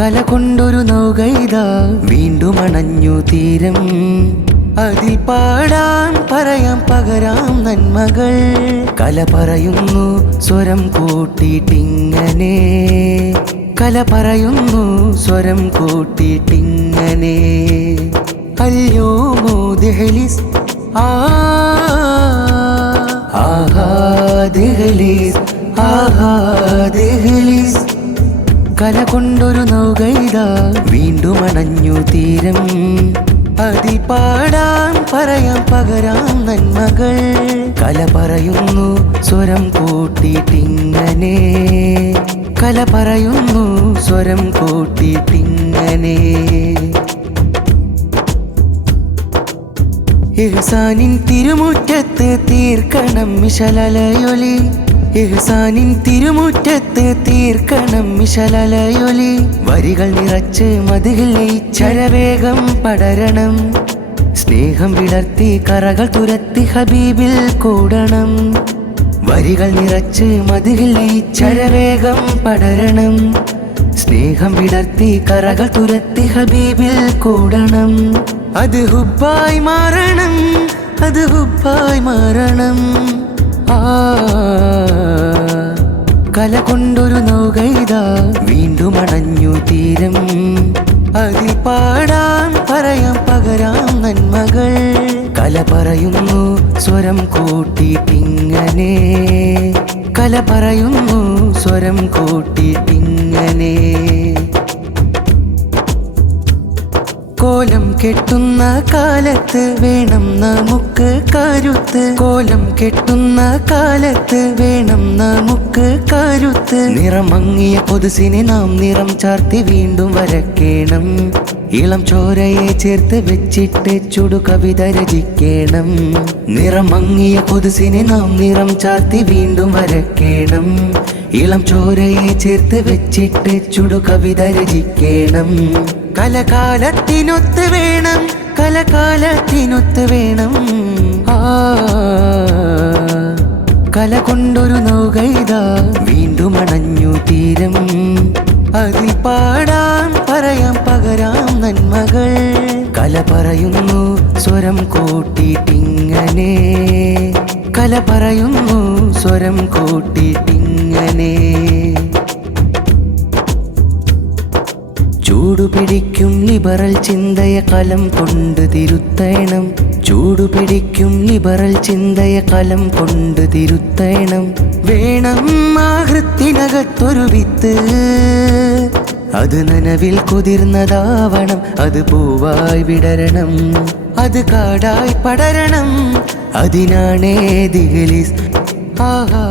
കല കൊണ്ടൊരു നൗകൈതാ വീണ്ടും അണഞ്ഞു തീരം. അതിൽ പാടാൻ പറയാം പകരാം നന്മകൾ. കല പറയുന്നു സ്വരം കൂട്ടിയിട്ടിങ്ങനെ, കല പറയുന്നു സ്വരം കൂട്ടിയിട്ടിങ്ങനെ. അല്യോമോ ദഹ്ലീസ് ആഹാ ദഹ്ലീസ് ആഹാ ദഹ്ലീസ്. കല കൊണ്ടൊരു നൗകൈതാ വീണ്ടും അണഞ്ഞു തീരം. അതിൽ പാടാൻ പറയാം പകരാം നന്മകൾ. കല പറയുന്നു സ്വരം കൂട്ടിയിട്ടിങ്ങനെ, കല പറയുന്നു സ്വരം കൂട്ടിയിട്ടിങ്ങനെ. ഇഹ്സാനിൻ തിരുമുറ്റത്ത് തീർക്കണം മിശലലയൊലി, ഇഹ്സാനിൻ തിരുമുറ്റത്ത് തീർക്കണം മിശലലയൊലി. വരികൾ നിറച്ച് മതിൽ ചരവേഗം പടരണം. സ്നേഹം വിടർത്തി കറകൾ തുരത്തി ഹബീബിൽ കൂടണം. വരികൾ നിറച്ച് മതിൽ ചരവേഗം പടരണം. സ്നേഹം വിടർത്തി കറകൾ തുരത്തി ഹബീബിൽ കൂടണം. അത് ഹുബ്ബായി മാറണം, അത് ഹുബ്ബായി മാറണം. കല കൊണ്ടൊരു നൗകൈതാ വീണ്ടും അണഞ്ഞു തീരം. അതിൽ പാടാൻ പറയാം പകരാം നന്മകൾ. കല പറയുന്നു സ്വരം കൂട്ടിയിട്ടിങ്ങനെ, കല പറയുന്നു സ്വരം കൂട്ടിയിട്ടിങ്ങനെ. കോലം കെട്ടുന്ന കാലത്ത് വേണം നമുക്ക് കരുത്ത്, കോലം കെട്ടുന്ന കാലത്ത് വേണം നമുക്ക് കരുത്ത്. നിറമങ്ങിയ കൊതുസിനെ നാം നിറം ചാർത്തി വീണ്ടും വരയ്ക്കണം. ഇളം ചോരയെ ചേർത്ത് വെച്ചിട്ട് ചുടു കവിത രചിക്കണം. നിറമങ്ങിയ കൊതുസിനെ നാം നിറം ചാർത്തി വീണ്ടും വരയ്ക്കണം. ഇളം ചോരയെ ചേർത്ത് വെച്ചിട്ട് ചുടു കവിത രചിക്കണം. കലകാലത്തിനൊത്ത് വേണം, കലകാലത്തിനൊത്ത് വേണം. കല കൊണ്ടൊരു നൗകൈതാ വീണ്ടും അണഞ്ഞു തീരം. അതിൽ പാടാൻ പറയാം പകരാം നന്മകൾ. കല പറയുന്നു സ്വരം കൂട്ടിയിട്ടിങ്ങനെ, കല പറയുന്നു സ്വരം കൂട്ടിയിട്ടിങ്ങനെ. ചൂടുപിടിക്കും ലിബറൽ ചിന്തയെ കലം കൊണ്ട് തിരുത്തണം. ചൂടുപിടിക്കും ലിബറൽ ചിന്തയെ കലം കൊണ്ട് തിരുത്തണം. വേണം ആഹൃത്തിനകത്തൊരു വിത്ത്, അത് നനവിൽ കുതിർന്നതാവണം. അത് പൂവായി വിടരണം, അത് കാടായി പടരണം. അതിനാണേ ദിഗ്ലീസ് ആഹാ.